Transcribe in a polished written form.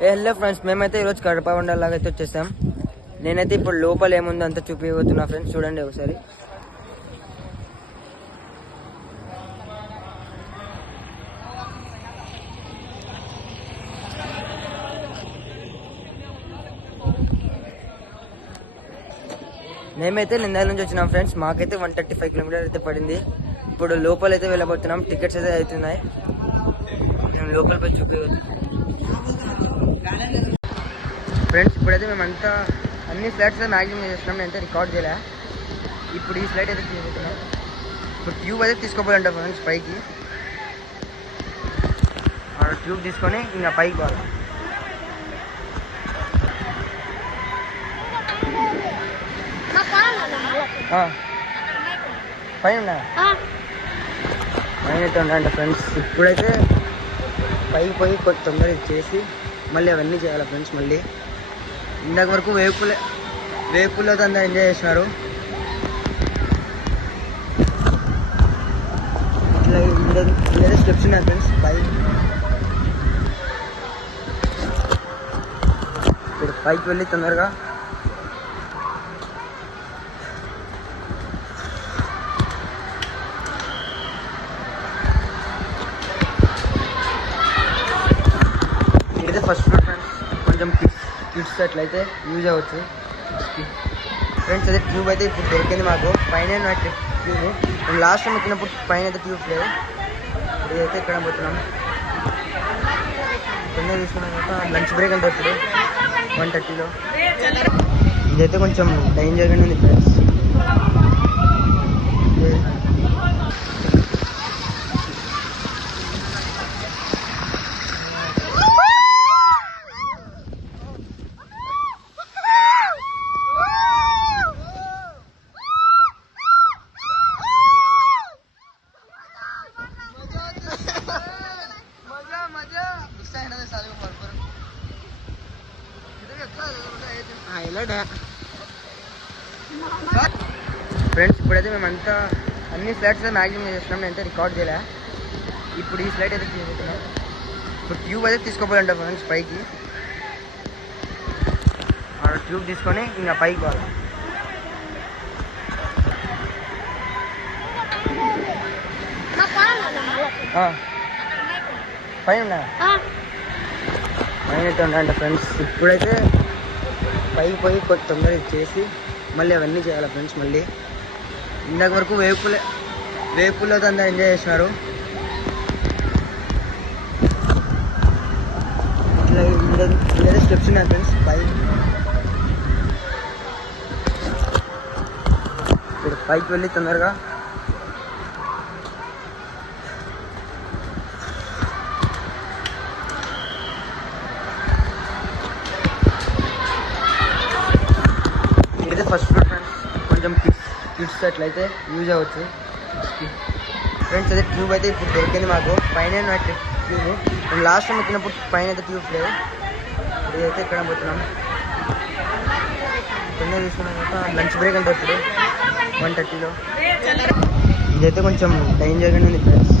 Hello friends, మేమైతే ఈరోజు కడప వండలాగా అయితే వచ్చేసాం. నేనైతే ఇప్పుడు లోపల ఏముందో అంతా చూపించబోతున్నా ఫ్రెండ్స్, చూడండి ఒకసారి. మేమైతే నిందాల నుంచి వచ్చినాం ఫ్రెండ్స్. మాకైతే 135 కిలోమీటర్ అయితే పడింది. ఇప్పుడు లోపల అయితే వెళ్ళబోతున్నాం. టికెట్స్ అయితే అవుతున్నాయి. మేము లోపల పోయి చూపించబోతున్నాం ఫ్రెండ్స్. ఇప్పుడైతే మేమంతా అన్ని ఫ్లైట్స్ మ్యాక్సిమం చేస్తున్నాం. నేనైతే రికార్డ్ చేయలే. ఇప్పుడు ఈ ఫ్లైట్ అయితే తీసుకుంటున్నాం. ఇప్పుడు ట్యూబ్ అయితే తీసుకోపోవాలంట ఫ్రెండ్స్ పైకి. ట్యూబ్ తీసుకొని ఇంకా పైకి పోవాలి. పైన అయితే ఉన్నాయంట ఫ్రెండ్స్. ఇప్పుడైతే పైకి పోయి కొంచెం తొందరగా చేసి మళ్ళీ అవన్నీ చేయాలి ఫ్రెండ్స్. మళ్ళీ ఇందాక వరకు వేపులతో అందరూ ఎంజాయ్ చేసినారు. ఇట్లా స్టెప్స్ ఉన్నాయి ఫ్రెండ్స్ పైకి. ఇప్పుడు పైకి వెళ్ళి తొందరగా ఇదైతే ఫస్ట్ ఫ్లోర్ ఫ్రెండ్స్. కొంచెం కిడ్స్ అట్లయితే యూజ్ అవ్వచ్చు ఫ్రెండ్స్. అదే ట్యూబ్ అయితే ఇప్పుడు దొరికింది మాకు. పైన ట్యూబ్ మేము లాస్ట్ టైం వచ్చినప్పుడు పైన అయితే ట్యూబ్ లేదు. ఇదైతే ఇక్కడ పోతున్నాం. తొందరగా తీసుకున్నాం తర్వాత లంచ్ బ్రేక్ అంటే ఇప్పుడు 1:30లో. ఇదైతే కొంచెం డేంజర్గానే ఉంది ఫ్రెండ్స్. ఫ్రెండ్స్ ఇప్పుడైతే మేమంతా అన్ని ఫ్లైట్స్ మ్యాక్సిమం చేస్తున్నాం. నేనైతే రికార్డ్ చేయలే. ఇప్పుడు ఈ ఫ్లైట్ అయితే తీసుకుంటున్నాం. ఇప్పుడు ట్యూబ్ అయితే తీసుకోపోవాలంట ఫ్రెండ్స్ పైకి. ట్యూబ్ తీసుకొని ఇంకా పైకి పోవాలి. పైన అయితే ఉన్నాయంట ఫ్రెండ్స్. ఇప్పుడైతే పైకి పోయి కొంచెం తొందరగా చేసి మళ్ళీ అవన్నీ చేయాలి ఫ్రెండ్స్. మళ్ళీ ఇందాక వరకు వేపులతో అందరూ ఎంజాయ్ చేసినారు. ఇట్లా స్టెప్స్ ఉన్నాయి ఫ్రెండ్స్ పైకి. ఇప్పుడు పైకి వెళ్ళి తొందరగా ఇదైతే ఫస్ట్ ఫ్లోర్ ఫ్రెండ్స్. కొంచెం కిడ్స్ అట్లయితే యూజ్ అవ్వచ్చు ఫ్రెండ్స్. అదే ట్యూబ్ అయితే ఇప్పుడు దొరికింది మాకు. పైన ట్యూబ్ మేము లాస్ట్ టైం వచ్చినప్పుడు పైన అయితే ట్యూబ్ లేదు. ఇదైతే ఇక్కడ పోతున్నాం. తొందరగా తీసుకున్నాం తర్వాత లంచ్ బ్రేక్ అంటే ఇప్పుడు 1:30లో. ఇదైతే కొంచెం డేంజర్గానే ఉంది ఫ్రెండ్స్.